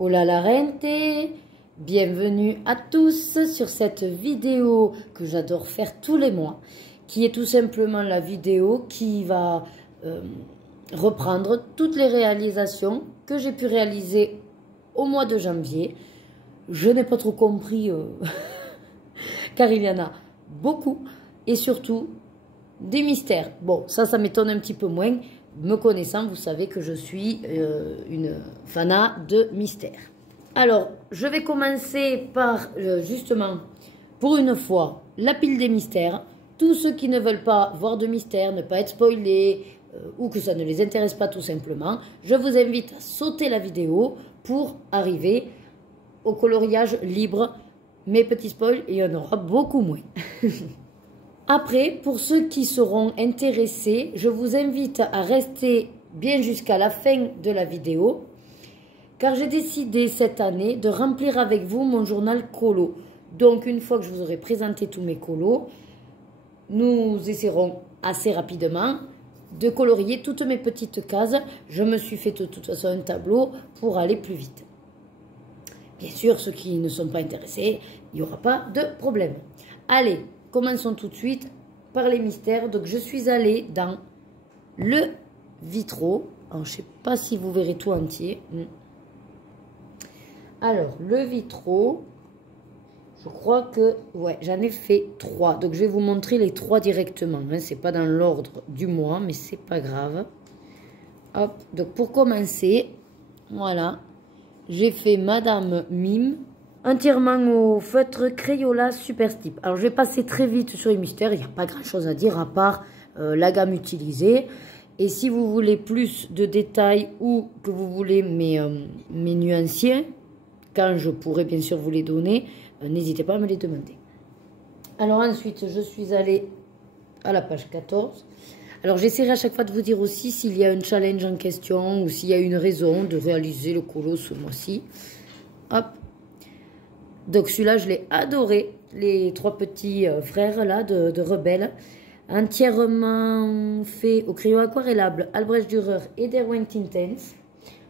Hola la gente, bienvenue à tous sur cette vidéo que j'adore faire tous les mois, qui est tout simplement la vidéo qui va reprendre toutes les réalisations que j'ai pu réaliser au mois de janvier. Je n'ai pas trop compris, car il y en a beaucoup, et surtout des mystères. Bon, ça m'étonne un petit peu moins. Me connaissant, vous savez que je suis une fanat de mystères. Alors, je vais commencer par, justement, pour une fois, la pile des mystères. Tous ceux qui ne veulent pas voir de mystères, ne pas être spoilés, ou que ça ne les intéresse pas tout simplement, je vous invite à sauter la vidéo pour arriver au coloriage libre. Mes petits spoils, il y en aura beaucoup moins. Après, pour ceux qui seront intéressés, je vous invite à rester bien jusqu'à la fin de la vidéo, car j'ai décidé cette année de remplir avec vous mon journal colo. Donc, une fois que je vous aurai présenté tous mes colos, nous essaierons assez rapidement de colorier toutes mes petites cases. Je me suis fait de toute façon un tableau pour aller plus vite. Bien sûr, ceux qui ne sont pas intéressés, il n'y aura pas de problème. Allez, commençons tout de suite par les mystères. Donc, je suis allée dans le vitraux. Alors, je ne sais pas si vous verrez tout entier. Alors, le vitraux, je crois que, ouais, j'en ai fait 3. Donc, je vais vous montrer les 3 directement. Hein. Ce n'est pas dans l'ordre du mois, mais c'est pas grave. Hop, donc pour commencer, voilà, j'ai fait Madame Mime. Entièrement au feutre Crayola Super Stick. Alors, je vais passer très vite sur les mystères. Il n'y a pas grand-chose à dire à part la gamme utilisée. Et si vous voulez plus de détails ou que vous voulez mes nuanciers, quand je pourrai bien sûr vous les donner, n'hésitez pas à me les demander. Alors ensuite, je suis allée à la page 14. Alors, j'essaierai à chaque fois de vous dire aussi s'il y a un challenge en question ou s'il y a une raison de réaliser le colo ce mois-ci. Hop. Donc celui-là, je l'ai adoré. Les 3 petits frères là de Rebelle. Entièrement fait au crayon aquarellable Albrecht Dürer et Derwent Intense.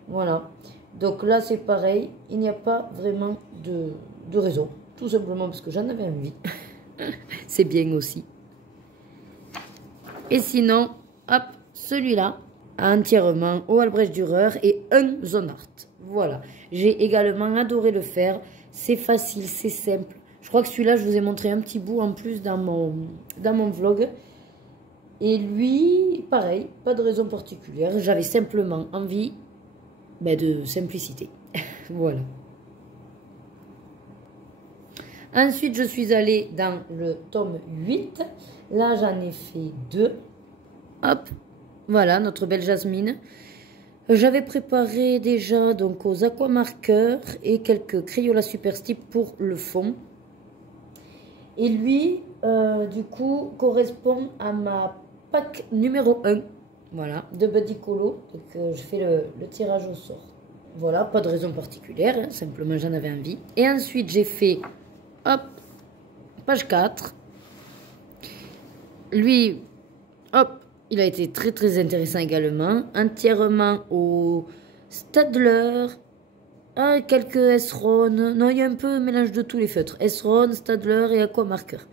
Voilà. Donc là, c'est pareil. Il n'y a pas vraiment de raison. Tout simplement parce que j'en avais envie. C'est bien aussi. Et sinon, hop, celui-là, entièrement au Albrecht Dürer et un Zone Art. Voilà. J'ai également adoré le faire. C'est facile, c'est simple. Je crois que celui-là, je vous ai montré un petit bout en plus dans mon vlog. Et lui, pareil, pas de raison particulière. J'avais simplement envie de simplicité. Voilà. Ensuite, je suis allée dans le tome 8. Là, j'en ai fait 2. Hop, voilà, notre belle Jasmine. J'avais préparé déjà donc aux aquamarqueurs et quelques Crayola Super Stick pour le fond. Et lui, du coup, correspond à ma pack numéro 1. Voilà, de Buddy Colo. Donc, je fais le tirage au sort. Voilà, pas de raison particulière, hein, simplement j'en avais envie. Et ensuite, j'ai fait, hop, page 4. Lui, hop. Il a été très très intéressant également. Entièrement au Staedtler, quelques Esron. Non, il y a un peu un mélange de tous les feutres. Esron, Staedtler et Aquamarker.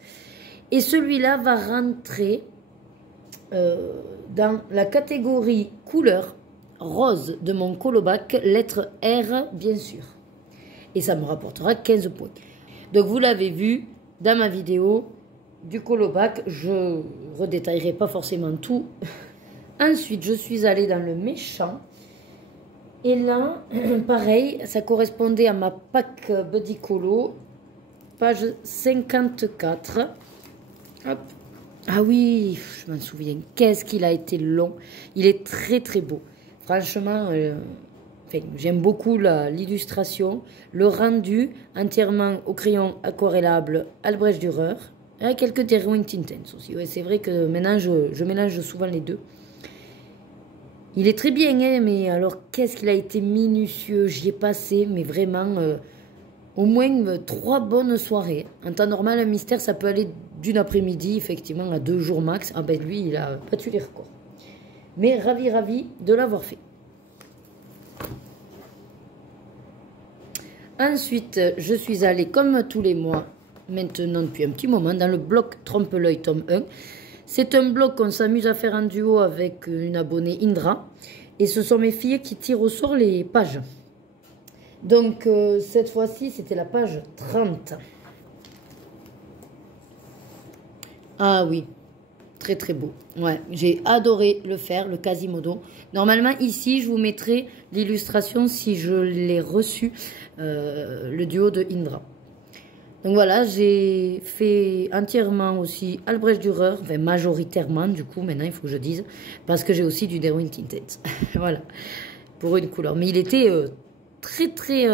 Et celui-là va rentrer dans la catégorie couleur rose de mon colobac, lettre R bien sûr. Et ça me rapportera 15 points. Donc vous l'avez vu dans ma vidéo du colobac, je redétaillerai pas forcément tout. Ensuite, je suis allée dans le méchant. Et là, pareil, ça correspondait à ma pack Buddy Colo, page 54. Hop. Ah oui, je m'en souviens. Qu'est-ce qu'il a été long. Il est très très beau. Franchement, j'aime beaucoup l'illustration. Le rendu entièrement au crayon aquarellable Albrecht Dürer. Et quelques Derwent Intense aussi. Ouais, c'est vrai que maintenant, je mélange souvent les deux. Il est très bien, hein, mais alors, qu'est-ce qu'il a été minutieux. J'y ai passé, mais vraiment, au moins 3 bonnes soirées. En temps normal, un mystère, ça peut aller d'une après-midi, effectivement, à 2 jours max. Ah ben, lui, il a battu les records. Mais ravi de l'avoir fait. Ensuite, je suis allée, comme tous les mois, maintenant depuis un petit moment, dans le bloc Trompe-l'œil tome 1. C'est un bloc qu'on s'amuse à faire en duo avec une abonnée Indra. Et ce sont mes filles qui tirent au sort les pages. Donc, cette fois-ci, c'était la page 30. Ah oui, très très beau. Ouais, j'ai adoré le faire, le Quasimodo. Normalement, ici, je vous mettrai l'illustration si je l'ai reçu, le duo de Indra. Donc voilà, j'ai fait entièrement aussi Albrecht Dürer, enfin majoritairement du coup, maintenant il faut que je dise, parce que j'ai aussi du Derwent Tinted. Voilà, pour une couleur. Mais il était très très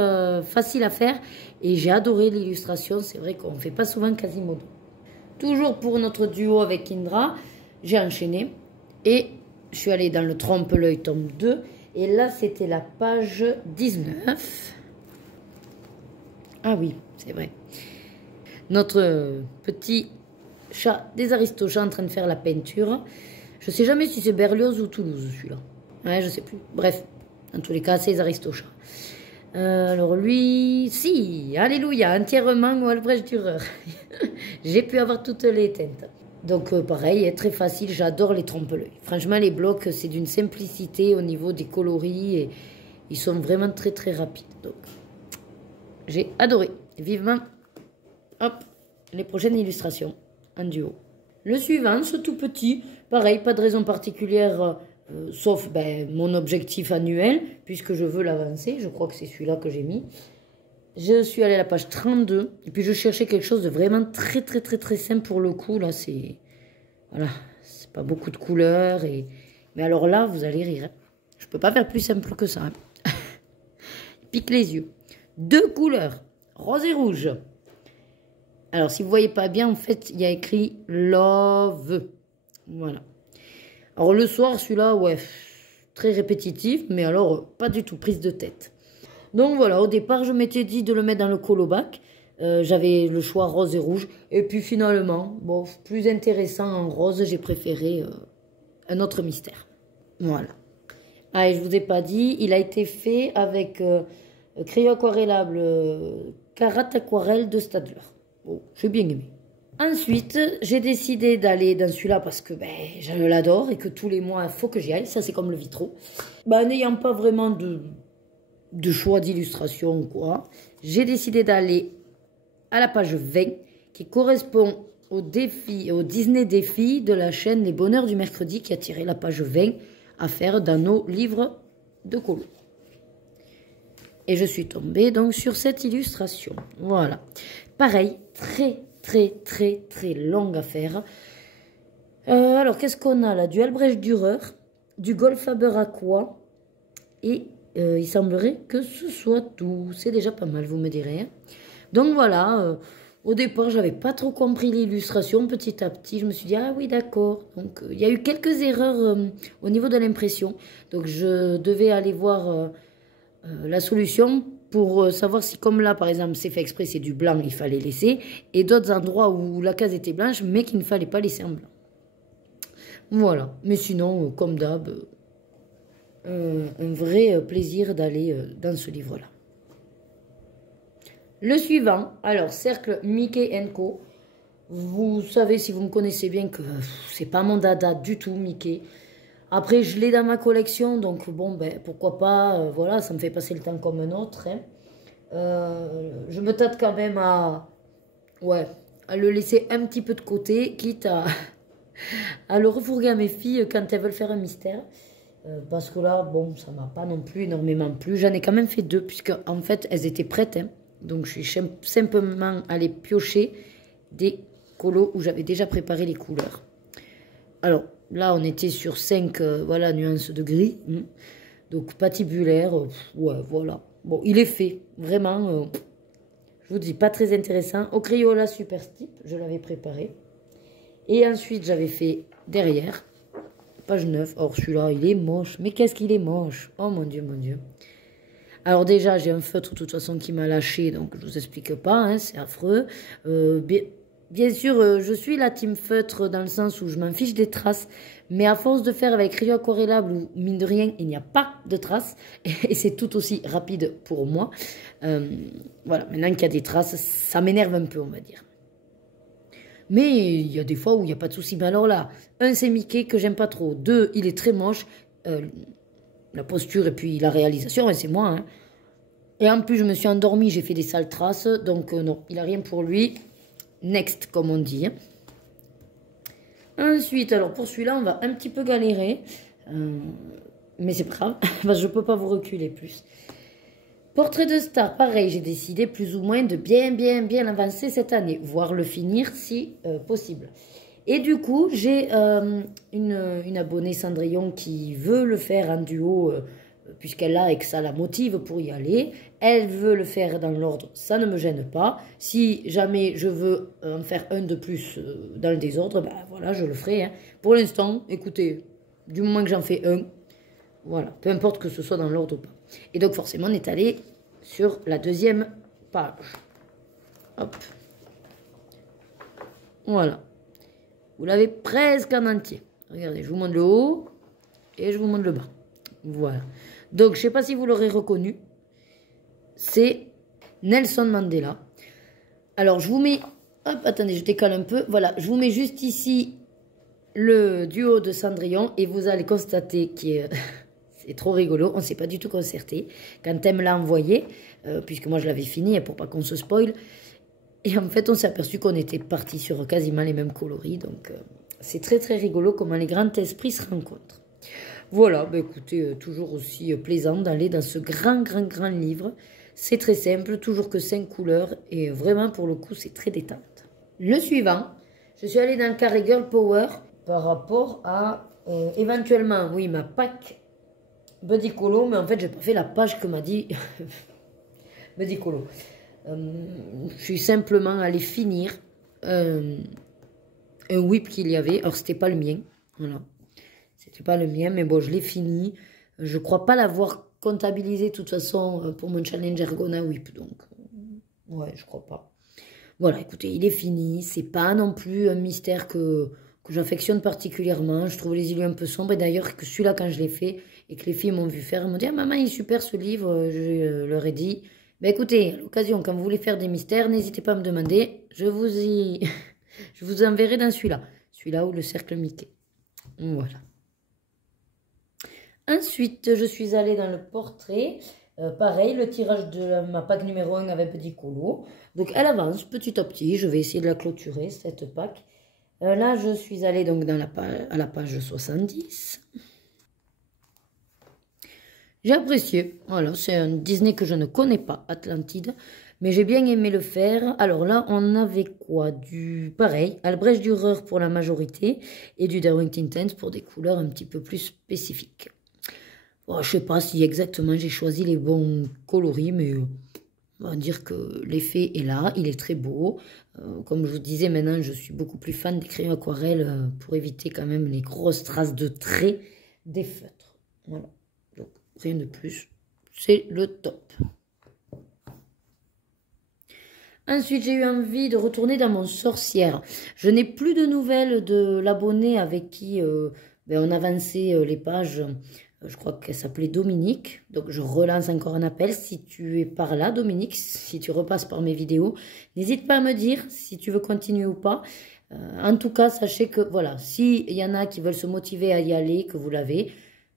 facile à faire et j'ai adoré l'illustration. C'est vrai qu'on ne fait pas souvent Quasimodo. Toujours pour notre duo avec Indra, j'ai enchaîné et je suis allée dans le Trompe-l'œil tome 2 et là c'était la page 19. Ah oui, c'est vrai. Notre petit chat des Aristochats en train de faire la peinture. Je ne sais jamais si c'est Berlioz ou Toulouse celui-là. Ouais, je sais plus. Bref, en tous les cas, c'est les Aristochats. Alors lui, si, alléluia, entièrement au Albrecht Dürer. J'ai pu avoir toutes les teintes. Donc pareil, très facile, j'adore les trompe-l'œil. Franchement, les blocs, c'est d'une simplicité au niveau des coloris et ils sont vraiment très très rapides. Donc, j'ai adoré. Vivement, hop, les prochaines illustrations en duo. Le suivant, ce tout petit, pareil, pas de raison particulière, sauf mon objectif annuel, puisque je veux l'avancer. Je crois que c'est celui-là que j'ai mis. Je suis allée à la page 32, et puis je cherchais quelque chose de vraiment très très très très simple pour le coup. Là, c'est... Voilà, c'est pas beaucoup de couleurs. Mais alors là, vous allez rire. Hein. Je peux pas faire plus simple que ça. Hein. Pique les yeux. 2 couleurs, rose et rouge. Alors, si vous voyez pas bien, en fait, il y a écrit Love. Voilà. Alors, le soir, celui-là, ouais, très répétitif, mais alors, pas du tout prise de tête. Donc, voilà, au départ, je m'étais dit de le mettre dans le colobac. J'avais le choix rose et rouge. Et puis, finalement, bon, plus intéressant en rose, j'ai préféré un autre mystère. Voilà. Ah, et je vous ai pas dit, il a été fait avec crayon aquarellable Carat Aquarelle de Staedtler. Bon, j'ai bien aimé. Ensuite, j'ai décidé d'aller dans celui-là parce que je l'adore et que tous les mois, il faut que j'y aille. Ça, c'est comme le vitro. N'ayant pas vraiment de choix d'illustration ou quoi, j'ai décidé d'aller à la page 20 qui correspond au Disney Défi de la chaîne Les Bonheurs du Mercredi qui a tiré la page 20 à faire dans nos livres de colo. Et je suis tombée donc sur cette illustration. Voilà. Pareil, très, très, très, très longue à faire. Alors, qu'est-ce qu'on a là? Du Albrecht Dürer, du Goldfaber Aqua. Et il semblerait que ce soit tout. C'est déjà pas mal, vous me direz. Hein. Donc voilà, au départ, j'avais pas trop compris l'illustration. Petit à petit, je me suis dit, ah oui, d'accord. Donc, il y a eu quelques erreurs au niveau de l'impression. Donc, je devais aller voir la solution pour savoir si, comme là, par exemple, c'est fait exprès, c'est du blanc, il fallait laisser. Et d'autres endroits où la case était blanche, mais qu'il ne fallait pas laisser en blanc. Voilà. Mais sinon, comme d'hab, un vrai plaisir d'aller dans ce livre-là. Le suivant, alors, Cercle Mickey & Co. Vous savez, si vous me connaissez bien, que c'est pas mon dada du tout, Mickey. Après, je l'ai dans ma collection, donc bon, pourquoi pas, voilà, ça me fait passer le temps comme un autre. Hein. Je me tâte quand même à le laisser un petit peu de côté, quitte à le refourguer à mes filles quand elles veulent faire un mystère. Parce que là, bon, ça m'a pas non plus énormément plu. J'en ai quand même fait 2, puisque en fait, elles étaient prêtes. Hein. Donc, je suis simplement allée piocher des colos où j'avais déjà préparé les couleurs. Alors, là, on était sur 5 nuances de gris. Donc, patibulaire. Ouais, voilà. Bon, il est fait. Vraiment, je vous dis, pas très intéressant. Au Crayola Super Stick, je l'avais préparé. Et ensuite, j'avais fait derrière, page 9. Or, celui-là, il est moche. Mais qu'est-ce qu'il est moche? Oh, mon Dieu, mon Dieu. Alors déjà, j'ai un feutre, de toute façon, qui m'a lâché. Donc, je vous explique pas. Hein, c'est affreux. bien sûr, je suis la team feutre dans le sens où je m'en fiche des traces, mais à force de faire avec crayon aquarellable où, mine de rien, il n'y a pas de traces, et c'est tout aussi rapide pour moi. Voilà, maintenant qu'il y a des traces, ça m'énerve un peu, on va dire. Mais il y a des fois où il n'y a pas de souci. Mais alors là, un, c'est Mickey que j'aime pas trop. Deux, il est très moche. La posture et puis la réalisation, c'est moi. Hein. Et en plus, je me suis endormie, j'ai fait des sales traces. Donc non, il n'a rien pour lui. Next, comme on dit. Hein. Ensuite, alors pour celui-là, on va un petit peu galérer. Mais c'est pas grave, parce que je ne peux pas vous reculer plus. Portrait de star, pareil, j'ai décidé plus ou moins de bien avancer cette année, voire le finir si possible. Et du coup, j'ai une abonnée Cendrillon qui veut le faire en duo, puisqu'elle a et que ça la motive pour y aller. Elle veut le faire dans l'ordre, ça ne me gêne pas. Si jamais je veux en faire un de plus dans le désordre, ben voilà, je le ferai. Hein. Pour l'instant, écoutez, du moment que j'en fais un, voilà, peu importe que ce soit dans l'ordre ou pas. Et donc forcément, on est allé sur la deuxième page. Hop. Voilà. Vous l'avez presque en entier. Regardez, je vous montre le haut et je vous montre le bas. Voilà. Donc, je ne sais pas si vous l'aurez reconnu. C'est Nelson Mandela. Alors, je vous mets... Hop, attendez, je décale un peu. Voilà, je vous mets juste ici le duo de Cendrillon et vous allez constater qu'il est... C'est trop rigolo, on ne s'est pas du tout concerté. Quand elle me l'a envoyé, puisque moi je l'avais fini, pour pas qu'on se spoil, et en fait on s'est aperçu qu'on était parti sur quasiment les mêmes coloris. Donc c'est très rigolo comment les grands esprits se rencontrent. Voilà, bah, écoutez, toujours aussi plaisant d'aller dans ce grand livre. C'est très simple, toujours que 5 couleurs, et vraiment pour le coup c'est très détente. Le suivant, je suis allée dans le carré Girl Power par rapport à éventuellement, oui, ma pack Buddy Colo, mais en fait, j'ai pas fait la page que m'a dit Buddy Colo. Je suis simplement allée finir un whip qu'il y avait. Alors, c'était pas le mien. Voilà. C'était pas le mien, mais bon, je l'ai fini. Je crois pas l'avoir comptabilisé de toute façon pour mon challenge Ergona whip. Donc, ouais, je crois pas. Voilà, écoutez, il est fini. C'est pas non plus un mystère que j'affectionne particulièrement. Je trouve les îlots un peu sombres. Et d'ailleurs, que celui-là, quand je l'ai fait, et que les filles m'ont vu faire, elles m'ont dit « Ah, maman, il est super ce livre ». Je leur ai dit « Ben écoutez, à l'occasion, quand vous voulez faire des mystères, n'hésitez pas à me demander. Je vous enverrai dans celui-là. Celui-là ou le cercle Mickey. » Voilà. Ensuite, je suis allée dans le portrait. Pareil, le tirage de ma pack numéro 1 avec Petit Colo. Donc, elle avance petit à petit. Je vais essayer de la clôturer, cette pack. Là, je suis allée donc à la page 70. J'ai apprécié. Voilà, c'est un Disney que je ne connais pas, Atlantide. Mais j'ai bien aimé le faire. Alors là, on avait quoi? Pareil, Albrecht Dürer pour la majorité et du Darwin Tint pour des couleurs un petit peu plus spécifiques. Bon, je sais pas si exactement j'ai choisi les bons coloris, mais on va dire que l'effet est là. Il est très beau. Comme je vous disais, maintenant, je suis beaucoup plus fan des crayons aquarelles pour éviter quand même les grosses traces de traits des feutres. Voilà. Donc, rien de plus. C'est le top. Ensuite, j'ai eu envie de retourner dans mon sorcière. Je n'ai plus de nouvelles de l'abonné avec qui on avançait les pages. Je crois qu'elle s'appelait Dominique. Donc, je relance encore un appel. Si tu es par là, Dominique, si tu repasses par mes vidéos, n'hésite pas à me dire si tu veux continuer ou pas. En tout cas, sachez que, voilà, s'il y en a qui veulent se motiver à y aller, que vous l'avez,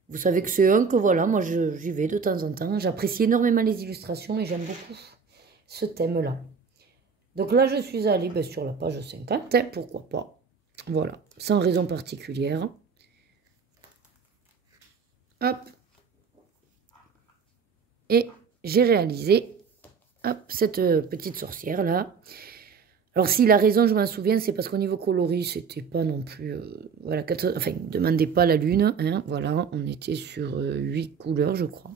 vous savez que c'est un que, voilà, moi, j'y vais de temps en temps. J'apprécie énormément les illustrations et j'aime beaucoup ce thème-là. Donc là, je suis allée sur la page 50, hein, pourquoi pas. Voilà, sans raison particulière. Hop. Et j'ai réalisé, hop, cette petite sorcière-là. Alors, si la raison, je m'en souviens, c'est parce qu'au niveau coloris, c'était pas non plus... voilà, enfin, ne demandez pas la lune, hein, voilà, on était sur 8 couleurs, je crois.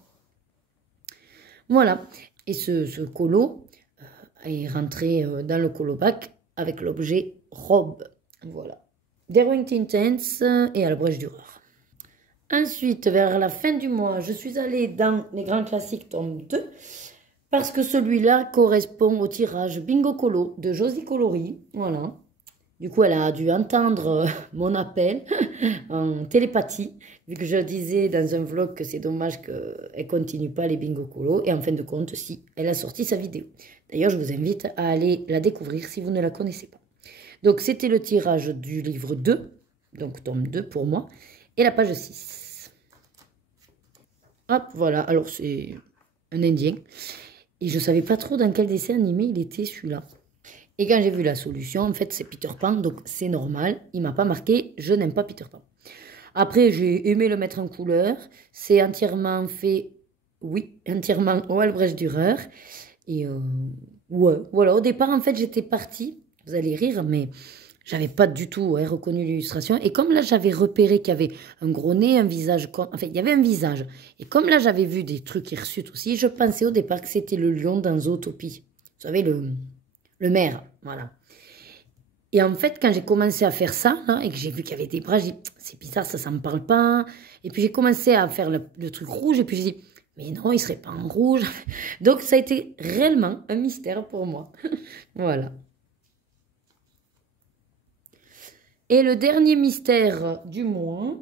Voilà, et ce colo est rentré dans le colo-bac avec l'objet robe. Voilà. Darwin Tintens et Albrecht Dürer. Ensuite, vers la fin du mois, je suis allée dans les grands classiques tome 2 parce que celui-là correspond au tirage Bingo Colo de Josie Coloris. Voilà. Du coup, elle a dû entendre mon appel en télépathie, vu que je disais dans un vlog que c'est dommage qu'elle ne continue pas les bingo colo. Et en fin de compte, si, elle a sorti sa vidéo. D'ailleurs, je vous invite à aller la découvrir si vous ne la connaissez pas. Donc, c'était le tirage du livre 2, donc tome 2 pour moi, et la page 6. Hop, voilà, alors c'est un Indien. Et je ne savais pas trop dans quel dessin animé il était celui-là. Et quand j'ai vu la solution, en fait, c'est Peter Pan, donc c'est normal. Il ne m'a pas marqué, je n'aime pas Peter Pan. Après, j'ai aimé le mettre en couleur. C'est entièrement fait, oui, entièrement au Albrecht Dürer. Et ouais, voilà, au départ, en fait, j'étais partie, vous allez rire, mais j'avais pas du tout reconnu l'illustration. Et comme là, j'avais repéré qu'il y avait un gros nez, un visage, enfin, il y avait un visage. Et comme là, j'avais vu des trucs hirsutes aussi, je pensais au départ que c'était le lion dans Zootopie. Vous savez, le maire, voilà. Et en fait, quand j'ai commencé à faire ça, là, et que j'ai vu qu'il y avait des bras, j'ai dit, c'est bizarre, ça me parle pas. Et puis j'ai commencé à faire le truc rouge, et puis j'ai dit, mais non, il serait pas en rouge. Donc ça a été réellement un mystère pour moi. Voilà. Et le dernier mystère du mois,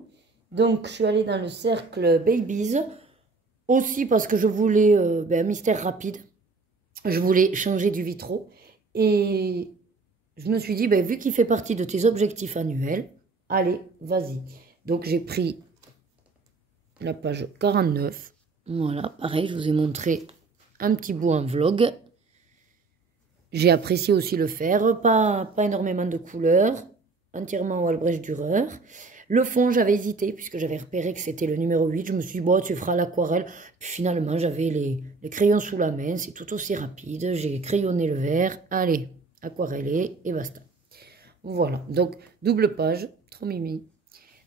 donc je suis allée dans le cercle Babies, aussi parce que je voulais un mystère rapide. Je voulais changer du vitro. Et je me suis dit, ben, vu qu'il fait partie de tes objectifs annuels, allez, vas-y. Donc, j'ai pris la page 49. Voilà, pareil, je vous ai montré un petit bout en vlog. J'ai apprécié aussi le faire, pas énormément de couleurs, entièrement au Albrecht Dürer. Le fond, j'avais hésité, puisque j'avais repéré que c'était le numéro 8. Je me suis dit, bon, tu feras l'aquarelle. Puis finalement, j'avais les crayons sous la main. C'est tout aussi rapide. J'ai crayonné le vert. Allez, aquarellé et basta. Voilà. Donc, double page. Trop mimi.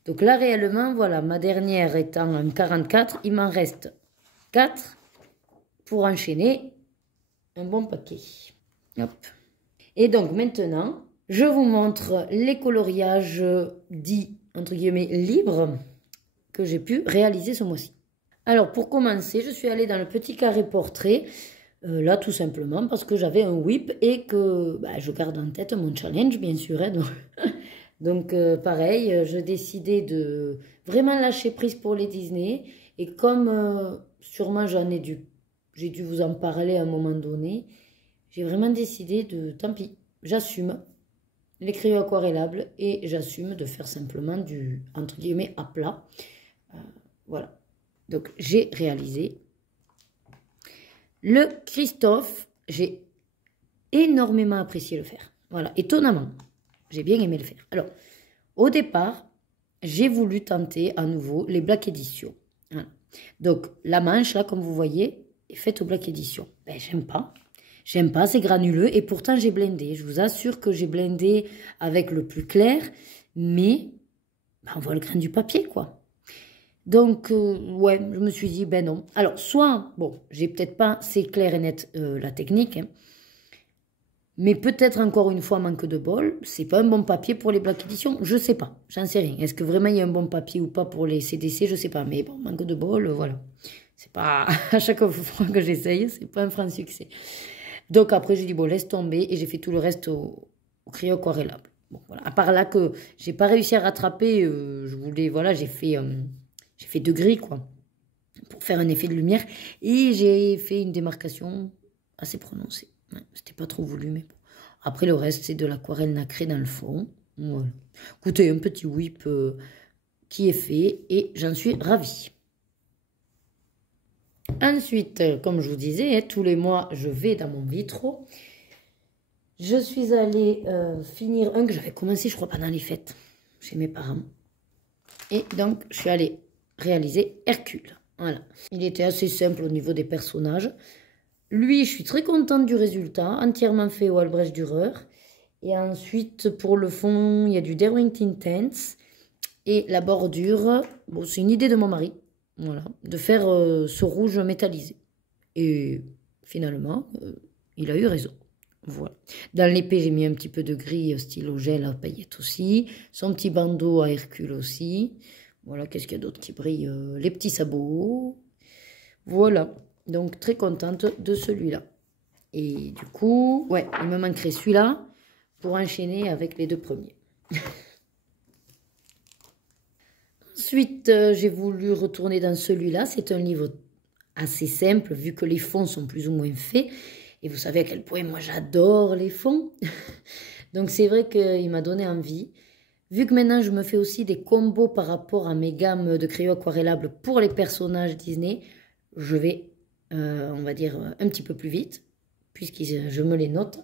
Donc là, réellement, voilà, ma dernière étant en 44, il m'en reste 4 pour enchaîner un bon paquet. Hop. Et donc, maintenant, je vous montre les coloriages dits entre guillemets libre que j'ai pu réaliser ce mois-ci. Alors pour commencer, je suis allée dans le petit carré portrait, là tout simplement parce que j'avais un whip et que je garde en tête mon challenge bien sûr. Hein, donc pareil, je décidais de vraiment lâcher prise pour les Disney et comme sûrement j'ai dû vous en parler à un moment donné, j'ai vraiment décidé de, tant pis, j'assume les crayons aquarellables et j'assume de faire simplement du, entre guillemets, à plat. Voilà. Donc, j'ai réalisé le Christophe. J'ai énormément apprécié le faire. Voilà, étonnamment, j'ai bien aimé le faire. Alors, au départ, j'ai voulu tenter à nouveau les Black Edition. Voilà. Donc, la manche, là, comme vous voyez, est faite au Black Edition. Ben, j'aime pas. J'aime pas, c'est granuleux et pourtant j'ai blendé. Je vous assure que j'ai blendé avec le plus clair, mais on voit le grain du papier, quoi. Donc, ouais, je me suis dit, ben non. Alors, soit, bon, j'ai peut-être pas assez clair et net la technique, hein, mais peut-être encore une fois, manque de bol, c'est pas un bon papier pour les Black Edition, je sais pas, j'en sais rien. Est-ce que vraiment il y a un bon papier ou pas pour les CDC, je sais pas, mais bon, manque de bol, voilà. C'est pas, à chaque fois que j'essaye, c'est pas un franc succès. Donc après, j'ai dit, bon, laisse tomber. Et j'ai fait tout le reste au crayon aquarellable. Bon, voilà. À part là que j'ai pas réussi à rattraper, je voulais, voilà, j'ai fait 2 gris, quoi. Pour faire un effet de lumière. Et j'ai fait une démarcation assez prononcée. Ouais, c'était pas trop voulu, mais bon. Après, le reste, c'est de l'aquarelle nacrée dans le fond. Voilà. Écoutez, un petit whip qui est fait. Et j'en suis ravie. Ensuite, comme je vous disais, hein, tous les mois, je vais dans mon vitro. Je suis allée finir un que j'avais commencé, je crois, pendant les fêtes, chez mes parents. Et donc, je suis allée réaliser Hercule. Voilà. Il était assez simple au niveau des personnages. Lui, je suis très contente du résultat, entièrement fait au Albrecht Dürer. Et ensuite, pour le fond, il y a du Derwent Intense. Et la bordure, bon, c'est une idée de mon mari. Voilà, de faire ce rouge métallisé. Et finalement, il a eu raison. Voilà. Dans l'épée, j'ai mis un petit peu de gris stylo gel à paillettes aussi. Son petit bandeau à Hercule aussi. Voilà, qu'est-ce qu'il y a d'autre qui brille? Les petits sabots. Voilà, donc très contente de celui-là. Et du coup, ouais, il me manquerait celui-là pour enchaîner avec les deux premiers. Ensuite, j'ai voulu retourner dans celui-là. C'est un livre assez simple, vu que les fonds sont plus ou moins faits. Et vous savez à quel point moi j'adore les fonds. Donc c'est vrai qu'il m'a donné envie. Vu que maintenant je me fais aussi des combos par rapport à mes gammes de crayons aquarellables pour les personnages Disney, je vais, on va dire, un petit peu plus vite, puisque je me les note.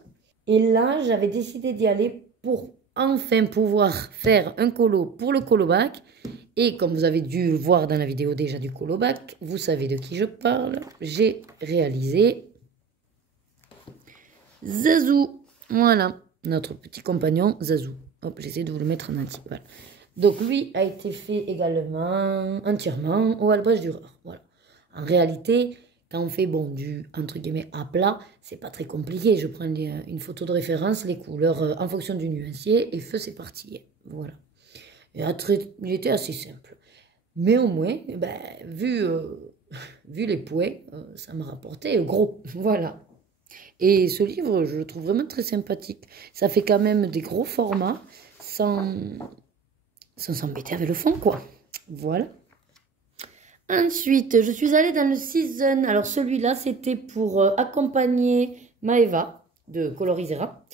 Et là, j'avais décidé d'y aller pour enfin pouvoir faire un colo pour le colo-bac. Et comme vous avez dû le voir dans la vidéo déjà du colo-bac, vous savez de qui je parle. J'ai réalisé Zazou. Voilà, notre petit compagnon Zazou. Hop, j'essaie de vous le mettre en entier. Voilà. Donc lui a été fait également entièrement au Albrecht Dürer. Voilà. En réalité, quand on fait du entre guillemets à plat, c'est pas très compliqué. Je prends une photo de référence, les couleurs en fonction du nuancier et feu c'est parti. Voilà. Il était assez simple. Mais au moins, vu les poids, ça m'a rapporté gros. Voilà. Et ce livre, je le trouve vraiment très sympathique. Ça fait quand même des gros formats sans s'embêter avec le fond, quoi. Voilà. Ensuite, je suis allée dans le Season. Alors, celui-là, c'était pour accompagner Maeva de Colorisera,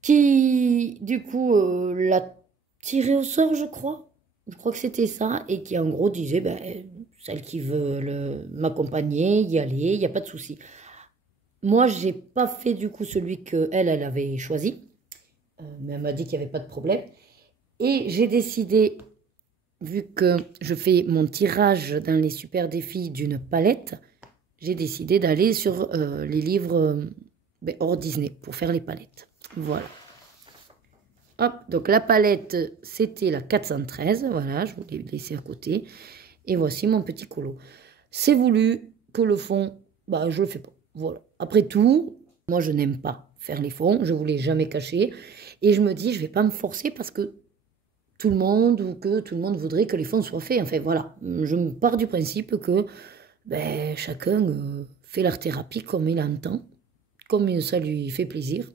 qui, du coup, l'a tiré au sort, je crois. Je crois que c'était ça. Et qui, en gros, disait, celle qui veut m'accompagner, y aller, il n'y a pas de souci. Moi, j'ai pas fait, du coup, celui qu'elle avait choisi. Mais elle m'a dit qu'il n'y avait pas de problème. Et j'ai décidé, vu que je fais mon tirage dans les super défis d'une palette, j'ai décidé d'aller sur les livres hors Disney pour faire les palettes. Voilà. Hop, donc la palette, c'était la 413. Voilà, je vous l'ai laissé à côté. Et voici mon petit colo. C'est voulu que le fond, je le fais pas. Voilà. Après tout, moi, je n'aime pas faire les fonds. Je ne vous l'ai jamais caché. Et je me dis, je ne vais pas me forcer parce que tout le monde voudrait que les fonds soient faits. Enfin, voilà. Je me pars du principe que chacun fait l'art-thérapie comme il entend, comme ça lui fait plaisir.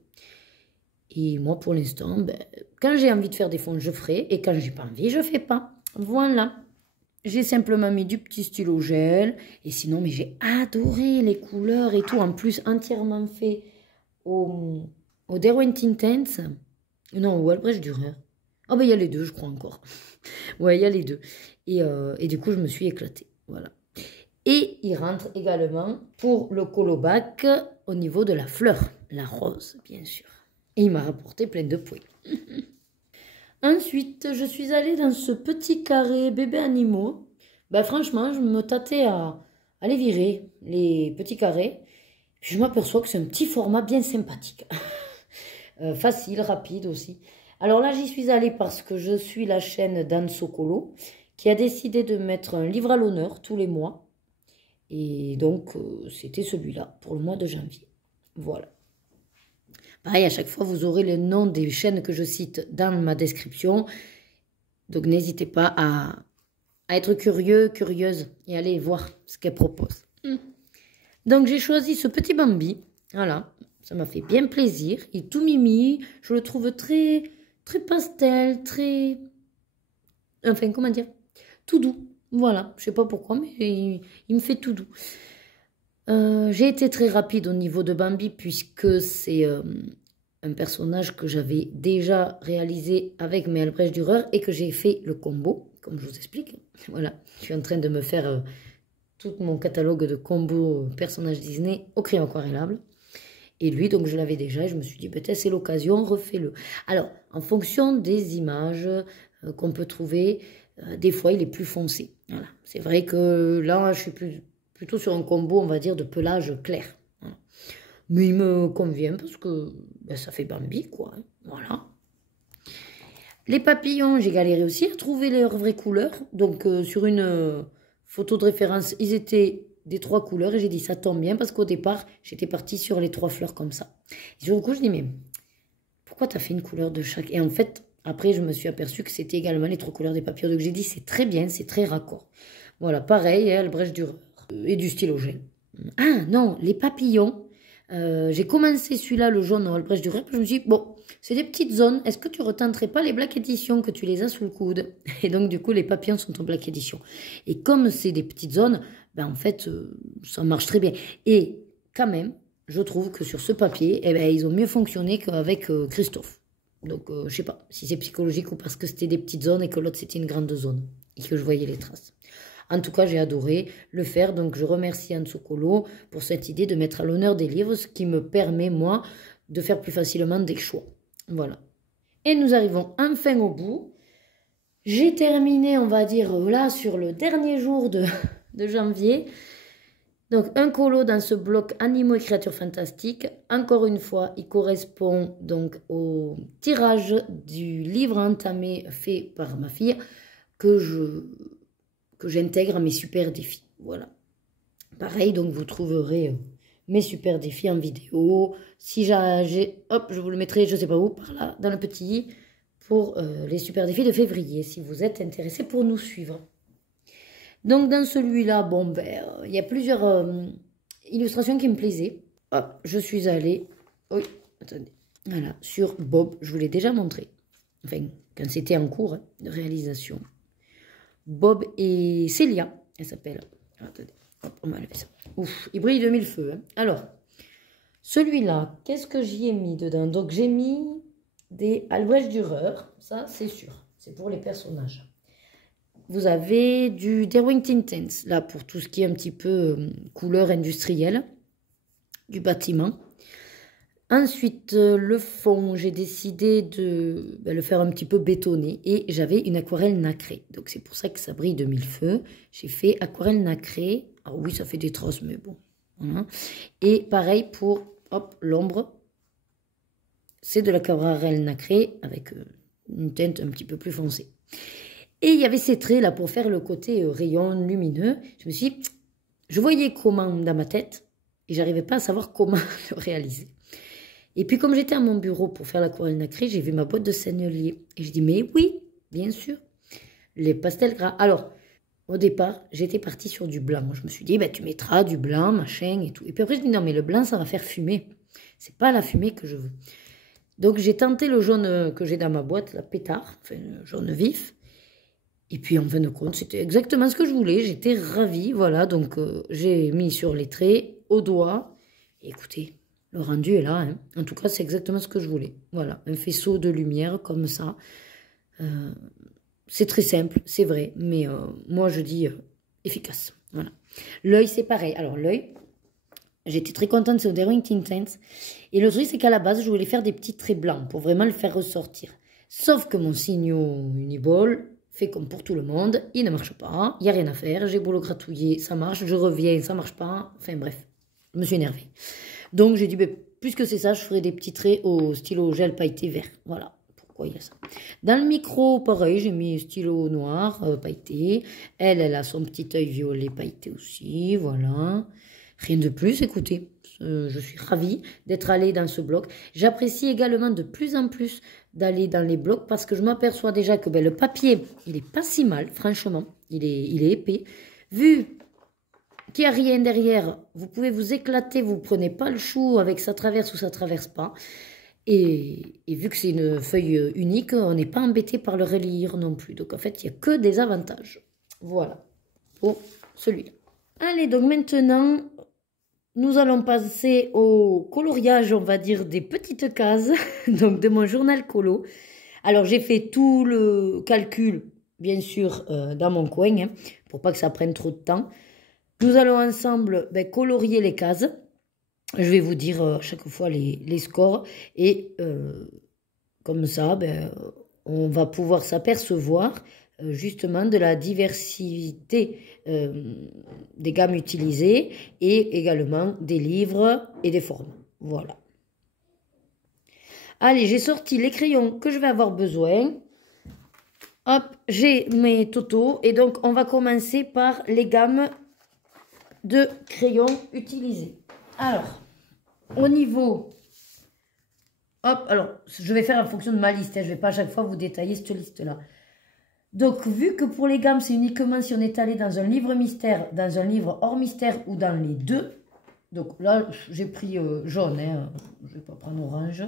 Et moi, pour l'instant, quand j'ai envie de faire des fonds, je ferai. Et quand j'ai pas envie, je fais pas. Voilà. J'ai simplement mis du petit stylo gel. Et sinon, mais j'ai adoré les couleurs et tout. En plus, entièrement fait au Derwent Intense. Non, au Albrecht Dürer. Ah il y a les deux, je crois encore. Ouais, il y a les deux. Et du coup, je me suis éclatée. Voilà. Et il rentre également pour le colo-bac au niveau de la fleur. La rose, bien sûr. Et il m'a rapporté plein de points. Ensuite, je suis allée dans ce petit carré bébé animaux. Franchement, je me tâtais à les virer, les petits carrés. Puis je m'aperçois que c'est un petit format bien sympathique. Facile, rapide aussi. Alors là, j'y suis allée parce que je suis la chaîne d'Anso Colo, qui a décidé de mettre un livre à l'honneur tous les mois. Et donc, c'était celui-là pour le mois de janvier. Voilà. Pareil, à chaque fois, vous aurez le nom des chaînes que je cite dans ma description. Donc, n'hésitez pas à être curieux, curieuse et aller voir ce qu'elle propose. Donc, j'ai choisi ce petit Bambi. Voilà, ça m'a fait bien plaisir. Il est tout mimi. Je le trouve très, très pastel, très... Enfin, comment dire? Tout doux. Voilà, je sais pas pourquoi, mais il me fait tout doux. J'ai été très rapide au niveau de Bambi puisque c'est un personnage que j'avais déjà réalisé avec mes Albrecht Dürer et que j'ai fait le combo, comme je vous explique. Voilà, je suis en train de me faire tout mon catalogue de combos personnages Disney au crayon aquarellable. Et lui, donc je l'avais déjà et je me suis dit, peut-être c'est l'occasion, refais-le. Alors, en fonction des images qu'on peut trouver, des fois il est plus foncé. Voilà, c'est vrai que là, je suis plutôt sur un combo, on va dire, de pelage clair. Voilà. Mais il me convient parce que ça fait Bambi, quoi. Hein. Voilà. Les papillons, j'ai galéré aussi à trouver leurs vraies couleurs. Donc, sur une photo de référence, ils étaient des 3 couleurs. Et j'ai dit, ça tombe bien parce qu'au départ, j'étais partie sur les 3 fleurs comme ça. Et sur le coup, je dis, mais pourquoi tu as fait une couleur de chaque? Et en fait, après, je me suis aperçue que c'était également les 3 couleurs des papillons. Donc, j'ai dit, c'est très bien, c'est très raccord. Voilà, pareil, Albrecht Dürer et du stylo gel. Ah non, les papillons, J'ai commencé celui-là, le jaune Albrecht Dürer, je me suis dit, bon, c'est des petites zones, est-ce que tu retenterais pas les Black Edition, que tu les as sous le coude? Et donc, du coup, les papillons sont en Black Edition. Et comme c'est des petites zones, ben, en fait, ça marche très bien. Et quand même, je trouve que sur ce papier, eh ben, ils ont mieux fonctionné qu'avec Christophe. Donc, je sais pas si c'est psychologique ou parce que c'était des petites zones et que l'autre, c'était une grande zone et que je voyais les traces. En tout cas, j'ai adoré le faire, donc je remercie Anso Colo pour cette idée de mettre à l'honneur des livres, ce qui me permet, moi, de faire plus facilement des choix. Voilà. Et nous arrivons enfin au bout. J'ai terminé, on va dire, là, sur le dernier jour de janvier. Donc, un colo dans ce bloc Animaux et créatures fantastiques. Encore une fois, il correspond donc au tirage du livre entamé fait par ma fille que j'intègre à mes super défis. Voilà. Pareil, donc vous trouverez mes super défis en vidéo. Si hop, je vous le mettrai, je sais pas où, par là, dans le petit, pour les super défis de février, si vous êtes intéressés pour nous suivre. Donc dans celui-là, bon, ben, il y a plusieurs illustrations qui me plaisaient. Hop, je suis allée, oui, attendez, voilà, sur Bob, je vous l'ai déjà montré. Enfin, quand c'était en cours de réalisation. Bob et Célia, elle s'appelle. Attendez, hop, on va enlever ça. Ouf, il brille de mille feux. Hein. Alors, celui-là, qu'est-ce que j'y ai mis dedans? Donc, j'ai mis des Albrecht Dürer, ça, c'est sûr. C'est pour les personnages. Vous avez du Derwent Intense, là, pour tout ce qui est un petit peu couleur industrielle du bâtiment. Ensuite, le fond, j'ai décidé de le faire un petit peu bétonné et j'avais une aquarelle nacrée. Donc, c'est pour ça que ça brille de mille feux. J'ai fait aquarelle nacrée. Alors oui, ça fait des traces, mais bon. Voilà. Et pareil pour l'ombre. C'est de l'aquarelle nacrée avec une teinte un petit peu plus foncée. Et il y avait ces traits là pour faire le côté rayon lumineux. Je me suis dit, je voyais comment dans ma tête et j'arrivais pas à savoir comment le réaliser. Et puis, comme j'étais à mon bureau pour faire l'aquarelle nacrée, j'ai vu ma boîte de sennelier. Et je dis, mais oui, bien sûr, les pastels gras. Alors, au départ, j'étais partie sur du blanc. Je me suis dit, bah, tu mettras du blanc, machin et tout. Et puis après, je dis, non, mais le blanc, ça va faire fumer. C'est pas la fumée que je veux. Donc, j'ai tenté le jaune que j'ai dans ma boîte, la pétard, enfin, le jaune vif. Et puis, en fin de compte, c'était exactement ce que je voulais. J'étais ravie, voilà. Donc, j'ai mis sur les traits, au doigt. Et écoutez... Le rendu est là, hein. En tout cas, c'est exactement ce que je voulais. Voilà, un faisceau de lumière comme ça. C'est très simple, c'est vrai, mais moi je dis efficace. Voilà. L'œil, c'est pareil. Alors l'œil, j'étais très contente, c'est au Derwent Intense. Et le truc, c'est qu'à la base, je voulais faire des petits traits blancs pour vraiment le faire ressortir. Sauf que mon Signo Uniball fait comme pour tout le monde, il ne marche pas, il n'y a rien à faire, j'ai beau le gratouiller, ça marche, je reviens, ça marche pas. Enfin bref, je me suis énervée. Donc, j'ai dit, ben, puisque c'est ça, je ferai des petits traits au stylo gel pailleté vert. Voilà, pourquoi il y a ça. Dans le micro, pareil, j'ai mis stylo noir pailleté. Elle a son petit œil violet pailleté aussi, voilà. Rien de plus, écoutez. Je suis ravie d'être allée dans ce bloc. J'apprécie également de plus en plus d'aller dans les blocs parce que je m'aperçois déjà que ben, le papier, il est pas si mal, franchement. Il est épais. Vu qu'il n'y a rien derrière, vous pouvez vous éclater, vous ne prenez pas le chou avec ça traverse ou ça traverse pas. Et vu que c'est une feuille unique, on n'est pas embêté par le relire non plus. Donc en fait, il n'y a que des avantages. Voilà, pour celui-là. Allez, donc maintenant, nous allons passer au coloriage, on va dire, des petites cases, donc de mon journal colo. Alors j'ai fait tout le calcul, bien sûr, dans mon coin, hein, pour pas que ça prenne trop de temps. Nous allons ensemble colorier les cases. Je vais vous dire à chaque fois les scores. Et comme ça, on va pouvoir s'apercevoir justement de la diversité des gammes utilisées et également des livres et des formes. Voilà. Allez, j'ai sorti les crayons que je vais avoir besoin. Hop, j'ai mes totos. Et donc, on va commencer par les gammes de crayons utilisés. Alors, au niveau... Hop, alors, je vais faire en fonction de ma liste. Hein, je ne vais pas à chaque fois vous détailler cette liste-là. Donc, vu que pour les gammes, c'est uniquement si on est allé dans un livre mystère, dans un livre hors mystère ou dans les deux, Donc là, j'ai pris jaune, hein. Je ne vais pas prendre orange.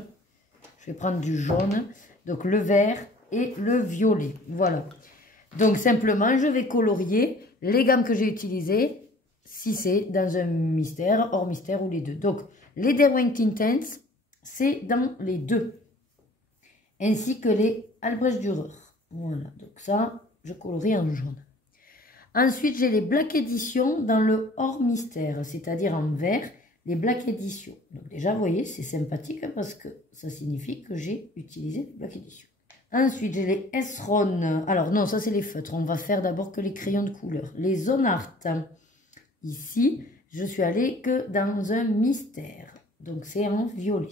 Je vais prendre du jaune. Donc le vert et le violet. Voilà. Donc simplement, je vais colorier les gammes que j'ai utilisées, si c'est dans un mystère, hors mystère ou les deux. Donc les Derwent Intense, c'est dans les deux. Ainsi que les Albrecht Dürer. Voilà, donc ça, je colorie en jaune. Ensuite, j'ai les Black Edition dans le hors mystère, c'est-à-dire en vert, les Black Edition. Donc déjà, vous voyez, c'est sympathique parce que ça signifie que j'ai utilisé les Black Edition. Ensuite, j'ai les Esron. Alors non, ça c'est les feutres. On va faire d'abord que les crayons de couleur. Les Zone Art. Ici, je suis allée que dans un mystère. Donc c'est en violet.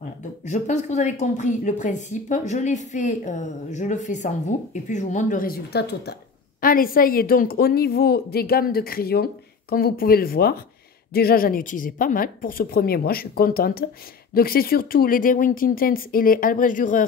Voilà, donc je pense que vous avez compris le principe. Je le fais sans vous et puis je vous montre le résultat total. Allez, ça y est, donc au niveau des gammes de crayons, comme vous pouvez le voir, déjà j'en ai utilisé pas mal pour ce premier mois, je suis contente. Donc c'est surtout les Derwent Intense et les Albrecht Dürer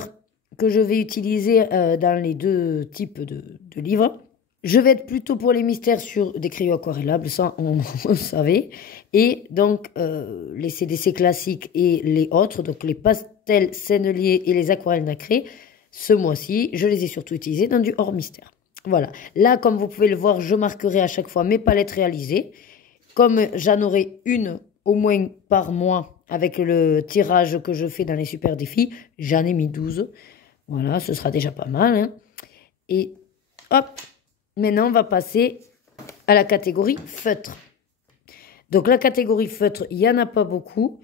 que je vais utiliser dans les deux types de livres. Je vais être plutôt pour les mystères sur des crayons aquarellables, ça on savait. Et donc les CDC classiques et les autres, donc les pastels senneliers et les aquarelles nacrées, ce mois-ci, je les ai surtout utilisés dans du hors mystère. Voilà, là comme vous pouvez le voir, je marquerai à chaque fois mes palettes réalisées. Comme j'en aurai une au moins par mois avec le tirage que je fais dans les super défis, j'en ai mis 12. Voilà, ce sera déjà pas mal. Hein. Et hop, maintenant on va passer à la catégorie feutre. Donc la catégorie feutre, il n'y en a pas beaucoup.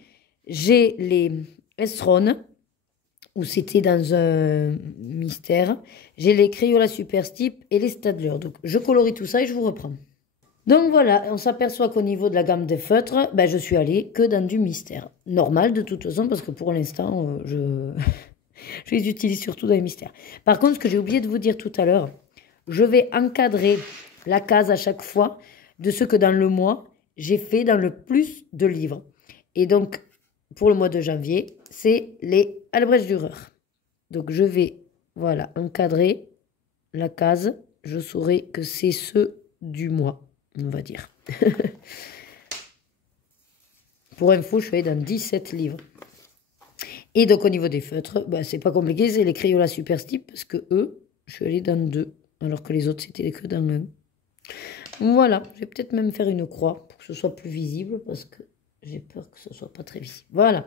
J'ai les Esron, où c'était dans un mystère. J'ai les Crayola Super Stick et les Staedtler. Donc je colorie tout ça et je vous reprends. Donc voilà, on s'aperçoit qu'au niveau de la gamme des feutres, ben, je suis allée que dans du mystère. Normal de toute façon, parce que pour l'instant, je les utilise surtout dans les mystères. Par contre, ce que j'ai oublié de vous dire tout à l'heure, je vais encadrer la case à chaque fois de ce que dans le mois, j'ai fait dans le plus de livres. Et donc, pour le mois de janvier, c'est les Albrecht Dürer. Donc, je vais, voilà, encadrer la case. Je saurai que c'est ceux du mois, on va dire. Pour info, je suis allée dans 17 livres. Et donc, au niveau des feutres, bah, c'est pas compliqué, c'est les Crayola Super Stick, parce que eux, je suis allée dans 2, alors que les autres, c'était que dans 1. Voilà, je vais peut-être même faire une croix, pour que ce soit plus visible, parce que j'ai peur que ce soit pas très visible. Voilà.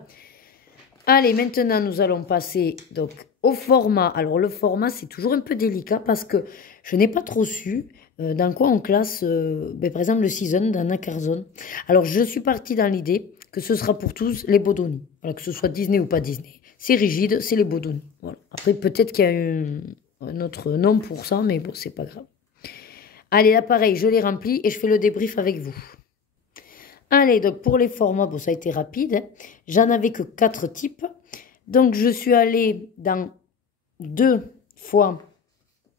Allez, maintenant, nous allons passer donc au format. Alors, le format, c'est toujours un peu délicat, parce que je n'ai pas trop su dans quoi on classe, par exemple, le season dans Naccarzone. Alors, je suis partie dans l'idée que ce sera pour tous les Bodoni. Voilà, que ce soit Disney ou pas Disney. C'est rigide, c'est les Bodoni. Voilà. Après, peut-être qu'il y a un autre nom pour ça, mais bon, c'est pas grave. Allez, là, pareil, je les remplis et je fais le débrief avec vous. Allez, donc pour les formats, bon, ça a été rapide. Hein. J'en avais que 4 types. Donc, je suis allée dans 2 fois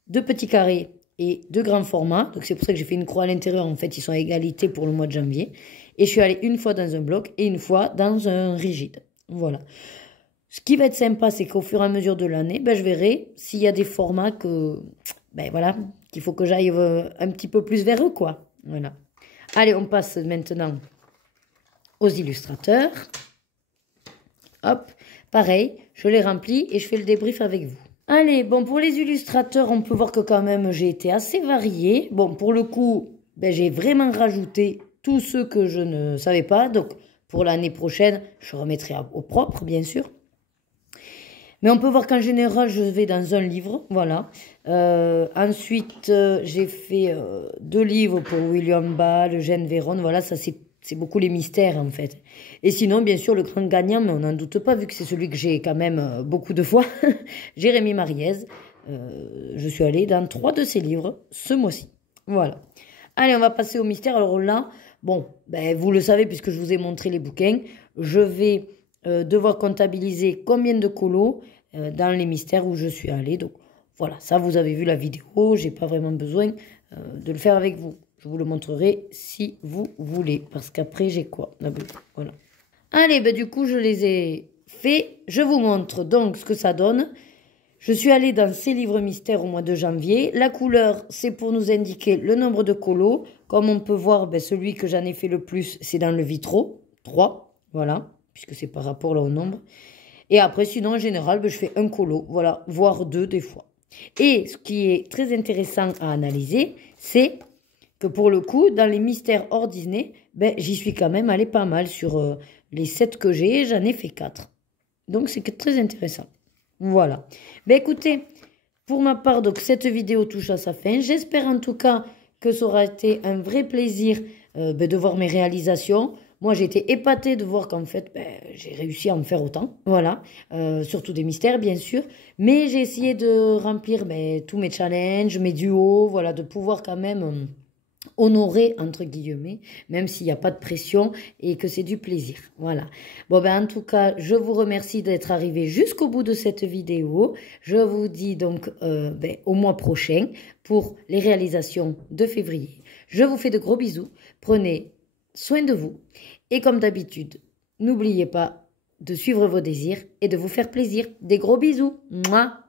2 petits carrés et 2 grands formats. Donc, c'est pour ça que j'ai fait une croix à l'intérieur. En fait, ils sont à égalité pour le mois de janvier. Et je suis allée une fois dans un bloc et une fois dans un rigide. Voilà. Ce qui va être sympa, c'est qu'au fur et à mesure de l'année, ben, je verrai s'il y a des formats que, ben, voilà, qu'il faut que j'aille un petit peu plus vers eux, quoi. Voilà. Allez, on passe maintenant aux illustrateurs. Hop, pareil, je les remplis et je fais le débrief avec vous. Allez, bon, pour les illustrateurs, on peut voir que quand même, j'ai été assez variée. Bon, pour le coup, ben, j'ai vraiment rajouté tous ceux que je ne savais pas. Donc, pour l'année prochaine, je remettrai au propre, bien sûr. Mais on peut voir qu'en général, je vais dans un livre, voilà. Ensuite, j'ai fait 2 livres pour William Ball, Eugène Véron, voilà, ça c'est beaucoup les mystères en fait. Et sinon, bien sûr, le grand gagnant, mais on n'en doute pas, vu que c'est celui que j'ai quand même beaucoup de fois, Jérémy Mariez. Je suis allée dans 3 de ses livres ce mois-ci. Voilà. Allez, on va passer au mystère. Alors là, bon, ben, vous le savez puisque je vous ai montré les bouquins, je vais devoir comptabiliser combien de colos dans les mystères où je suis allée. Donc voilà, ça vous avez vu la vidéo, j'ai pas vraiment besoin de le faire avec vous. Je vous le montrerai si vous voulez, parce qu'après j'ai quoi? Voilà. Allez, ben, du coup je les ai fait. Je vous montre donc ce que ça donne. Je suis allée dans ces livres mystères au mois de janvier. La couleur, c'est pour nous indiquer le nombre de colos. Comme on peut voir, ben, celui que j'en ai fait le plus, c'est dans le vitraux. 3, voilà, puisque c'est par rapport là au nombre. Et après, sinon, en général, ben, je fais un colo, voilà, voire 2 des fois. Et ce qui est très intéressant à analyser, c'est que pour le coup, dans les mystères hors Disney, ben, j'y suis quand même allée pas mal. Sur les 7 que j'ai, j'en ai fait 4. Donc, c'est très intéressant. Voilà. Ben, écoutez, pour ma part, donc, cette vidéo touche à sa fin. J'espère en tout cas que ça aura été un vrai plaisir ben, de voir mes réalisations. Moi, j'ai été épatée de voir qu'en fait, ben, j'ai réussi à en faire autant. Voilà. Surtout des mystères, bien sûr. Mais j'ai essayé de remplir ben, tous mes challenges, mes duos, voilà, de pouvoir quand même honorer, entre guillemets, même s'il n'y a pas de pression et que c'est du plaisir. Voilà. Bon, ben, en tout cas, je vous remercie d'être arrivé jusqu'au bout de cette vidéo. Je vous dis donc ben, au mois prochain pour les réalisations de février. Je vous fais de gros bisous. Prenez soin de vous. Et comme d'habitude, n'oubliez pas de suivre vos désirs et de vous faire plaisir. Des gros bisous. Mouah.